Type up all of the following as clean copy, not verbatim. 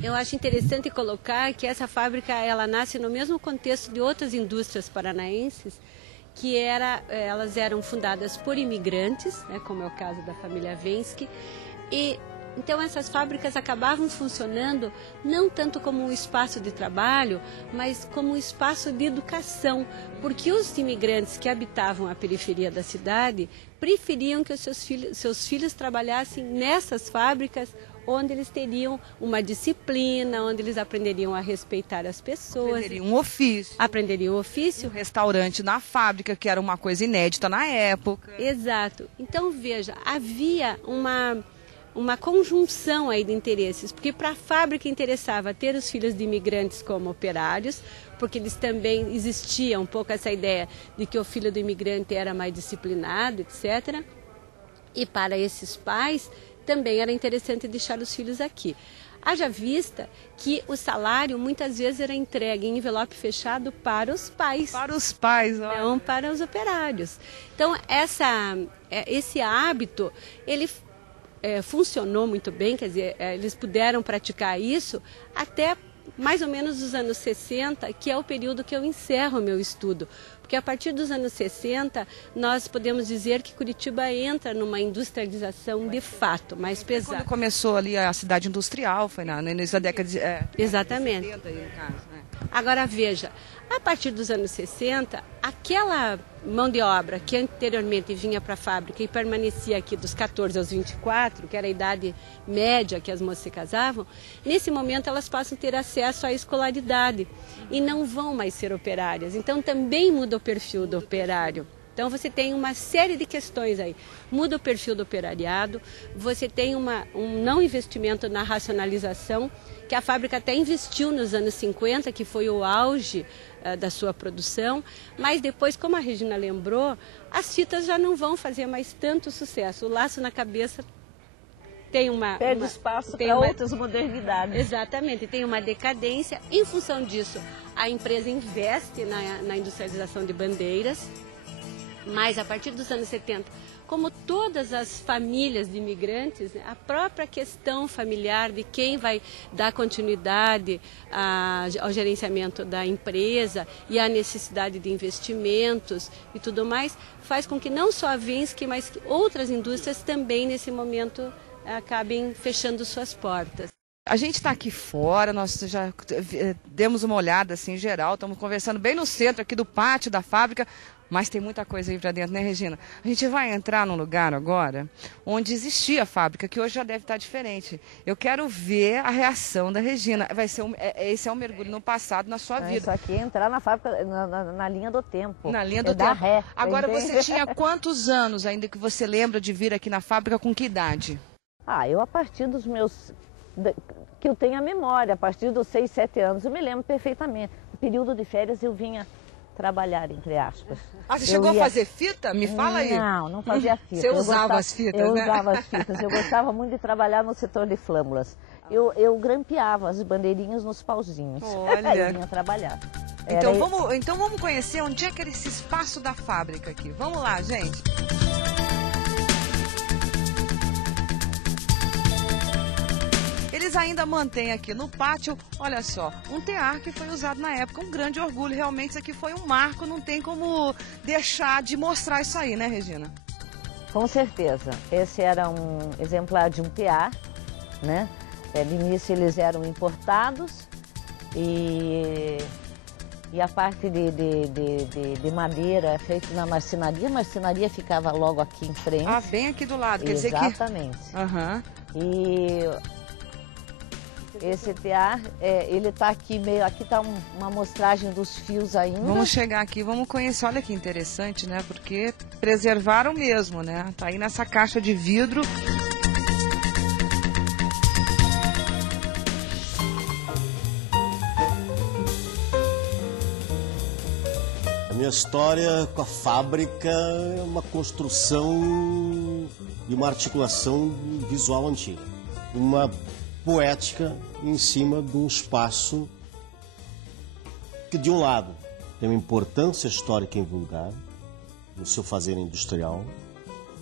Eu acho interessante colocar que essa fábrica ela nasce no mesmo contexto de outras indústrias paranaenses, que elas eram fundadas por imigrantes, né, como é o caso da família Vensky, e então essas fábricas acabavam funcionando não tanto como um espaço de trabalho, mas como um espaço de educação, porque os imigrantes que habitavam a periferia da cidade preferiam que os seus filhos trabalhassem nessas fábricas, onde eles teriam uma disciplina, onde eles aprenderiam a respeitar as pessoas. Aprenderiam um ofício. Aprenderiam o ofício. Um restaurante na fábrica, que era uma coisa inédita na época. Exato. Então, veja, havia uma conjunção aí de interesses, porque para a fábrica interessava ter os filhos de imigrantes como operários, porque eles também existia um pouco essa ideia de que o filho do imigrante era mais disciplinado, etc. E para esses pais também era interessante deixar os filhos aqui. Haja vista que o salário muitas vezes era entregue em envelope fechado para os pais. Para os pais, olha. Não para os operários. Então, esse hábito, ele funcionou muito bem, quer dizer, eles puderam praticar isso até mais ou menos os anos 60, que é o período que eu encerro o meu estudo. Porque a partir dos anos 60, nós podemos dizer que Curitiba entra numa industrialização de fato, mais pesada. Quando começou ali a cidade industrial, foi no início da década de Exatamente. 70, no caso, né? Agora veja, a partir dos anos 60, aquela mão de obra que anteriormente vinha para a fábrica e permanecia aqui dos 14 aos 24, que era a idade média que as moças se casavam, nesse momento elas passam a ter acesso à escolaridade e não vão mais ser operárias. Então também muda o perfil do operário. Então você tem uma série de questões aí. Muda o perfil do operariado, você tem um não investimento na racionalização, que a fábrica até investiu nos anos 50, que foi o auge da sua produção, mas depois, como a Regina lembrou, as fitas já não vão fazer mais tanto sucesso. O laço na cabeça tem perde espaço para outras modernidades. Exatamente, tem uma decadência. Em função disso, a empresa investe na industrialização de bandeiras, mas a partir dos anos 70, como todas as famílias de imigrantes, a própria questão familiar de quem vai dar continuidade ao gerenciamento da empresa e a necessidade de investimentos e tudo mais, faz com que não só a Vensky, mas que outras indústrias também nesse momento acabem fechando suas portas. A gente está aqui fora, nós já demos uma olhada assim em geral, estamos conversando bem no centro aqui do pátio da fábrica, mas tem muita coisa aí para dentro, né, Regina? A gente vai entrar num lugar agora onde existia a fábrica, que hoje já deve estar diferente. Eu quero ver a reação da Regina. Esse é um mergulho no passado, na sua vida. Isso aqui é entrar na fábrica, na linha do tempo. Na linha do tempo. Ré. Agora, você tinha quantos anos ainda que você lembra de vir aqui na fábrica, com que idade? Eu a partir dos meus... que eu tenho a memória, a partir dos 6, 7 anos, eu me lembro perfeitamente. No período de férias eu vinha trabalhar, entre aspas. Você chegou a fazer fita? Me fala aí. Não fazia fita. Você usava as fitas, né? Eu usava as fitas. Eu gostava muito de trabalhar no setor de flâmulas. Eu grampeava as bandeirinhas nos pauzinhos. Olha. Eu vinha trabalhar. Então vamos conhecer onde é que era esse espaço da fábrica aqui. Vamos lá, gente. Eles ainda mantêm aqui no pátio, olha só, um tear que foi usado na época, um grande orgulho. Realmente isso aqui foi um marco, não tem como deixar de mostrar isso aí, né, Regina? Com certeza. Esse era um exemplar de um tear, né? De início eles eram importados e a parte de madeira feita na marcenaria. A marcenaria ficava logo aqui em frente. Bem aqui do lado, quer dizer que... Exatamente. E esse tear, ele está aqui meio... Aqui está uma amostragem dos fios ainda. Vamos chegar aqui, vamos conhecer. Olha que interessante, né? Porque preservaram mesmo, né? Tá aí nessa caixa de vidro. A minha história com a fábrica é uma construção e uma articulação visual antiga. Uma poética em cima de um espaço que, de um lado, tem uma importância histórica invulgar no seu fazer industrial,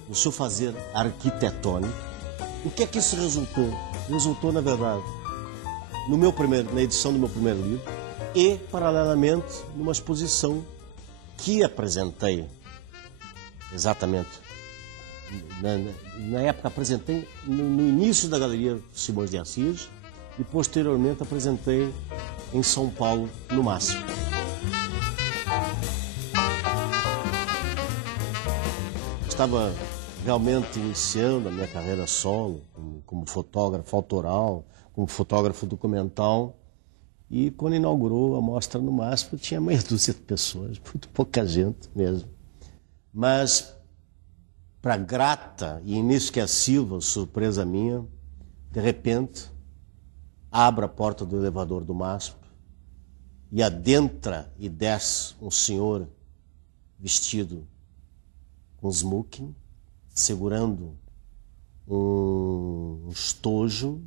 no seu fazer arquitetônico. O que é que isso resultou? Resultou, na verdade, na edição do meu primeiro livro e, paralelamente, numa exposição que apresentei exatamente. Na época apresentei no início da Galeria Simões de Assis e posteriormente apresentei em São Paulo, no MASP. Estava realmente iniciando a minha carreira solo, como fotógrafo autoral, como fotógrafo documental, e quando inaugurou a mostra no MASP tinha meia dúzia de pessoas, muito pouca gente mesmo. Mas, para grata e inesquecível surpresa minha, de repente, abre a porta do elevador do MASP e adentra e desce um senhor vestido com smoking, segurando um estojo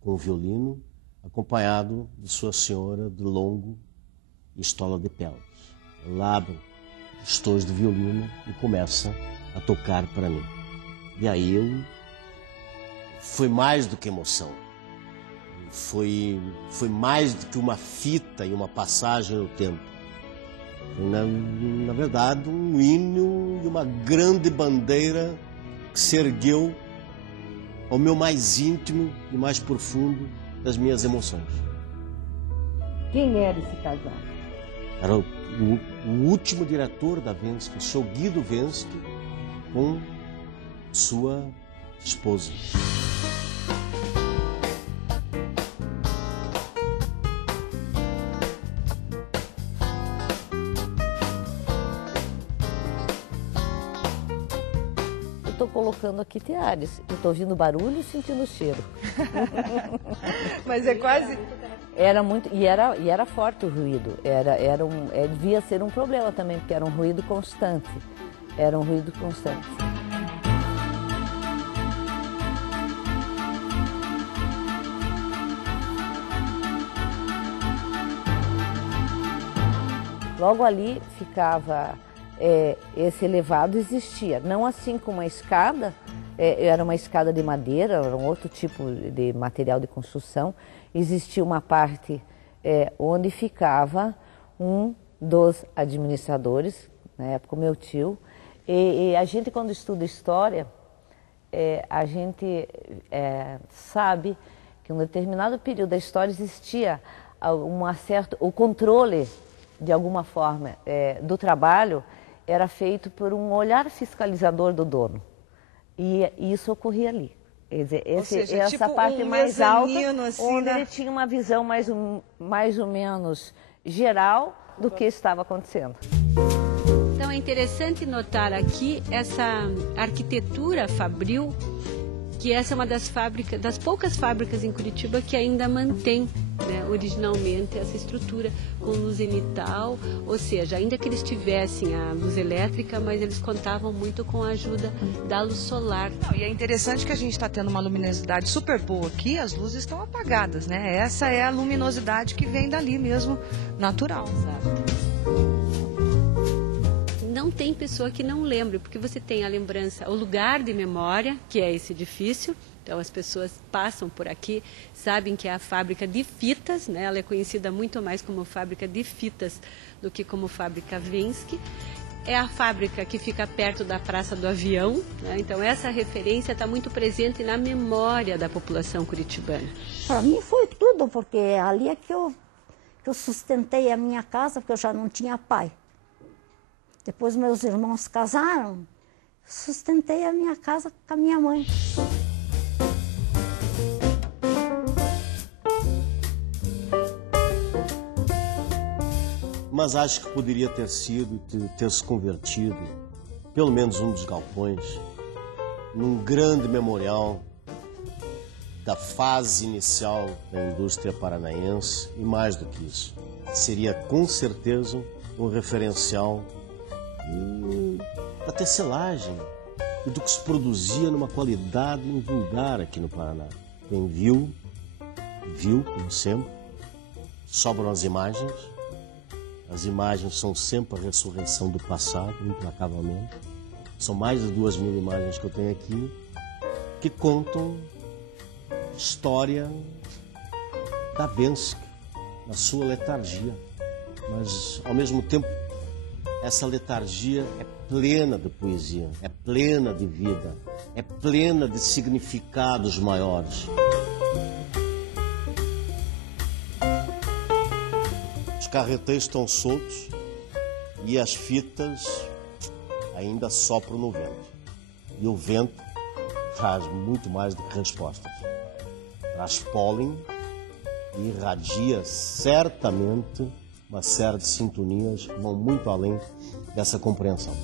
com um violino, acompanhado de sua senhora de longo e estola de peles. Ele abre o estojo de violino e começa a tocar para mim. E aí foi mais do que emoção. Foi mais do que uma fita e uma passagem no tempo. Foi, na verdade, um hino e uma grande bandeira que se ergueu ao meu mais íntimo e mais profundo das minhas emoções. Quem era esse casal? Era o último diretor da Vensky, o seu Guido Vensky, com sua esposa. Estou colocando aqui teares. Eu estou ouvindo barulho e sentindo o cheiro. Mas é quase... Era muito... E era forte o ruído. Devia ser um problema também, porque era um ruído constante. Era um ruído constante. Logo ali ficava... esse elevado existia, não assim como uma escada, era uma escada de madeira, era um outro tipo de material de construção. Existia uma parte onde ficava um dos administradores, na época o meu tio, e a gente quando estuda história, a gente sabe que em um determinado período da história existia o controle, de alguma forma, do trabalho, era feito por um olhar fiscalizador do dono. E isso ocorria ali. Quer dizer, essa tipo parte mais alta, assim, onde ele tinha uma visão mais ou menos geral do que estava acontecendo. Então é interessante notar aqui essa arquitetura fabril, que essa é uma das poucas fábricas em Curitiba que ainda mantém, né, originalmente essa estrutura com luz zenital, ou seja, ainda que eles tivessem a luz elétrica, mas eles contavam muito com a ajuda da luz solar. E é interessante que a gente está tendo uma luminosidade super boa aqui, as luzes estão apagadas, né? Essa é a luminosidade que vem dali mesmo, natural. Exato. Não tem pessoa que não lembre, porque você tem a lembrança, o lugar de memória, que é esse edifício. Então as pessoas passam por aqui, sabem que é a fábrica de fitas, né? Ela é conhecida muito mais como fábrica de fitas do que como fábrica Vensky. É a fábrica que fica perto da Praça do Avião, né? Então essa referência está muito presente na memória da população curitibana. Para mim foi tudo, porque ali é que eu sustentei a minha casa, porque eu já não tinha pai. Depois meus irmãos casaram, sustentei a minha casa com a minha mãe. Mas acho que poderia ter sido, ter se convertido, pelo menos um dos galpões, num grande memorial da fase inicial da indústria paranaense e mais do que isso. Seria com certeza um referencial da tecelagem e do que se produzia numa qualidade invulgar aqui no Paraná. Quem viu, como sempre, sobram as imagens. As imagens são sempre a ressurreição do passado, implacavelmente. São mais de 2.000 imagens que eu tenho aqui, que contam história da Vensk, na sua letargia. Mas, ao mesmo tempo, essa letargia é plena de poesia, é plena de vida, é plena de significados maiores. Os carreteiros estão soltos e as fitas ainda sopram no vento. E o vento traz muito mais do que respostas. Traz pólen e irradia certamente uma série de sintonias que vão muito além dessa compreensão.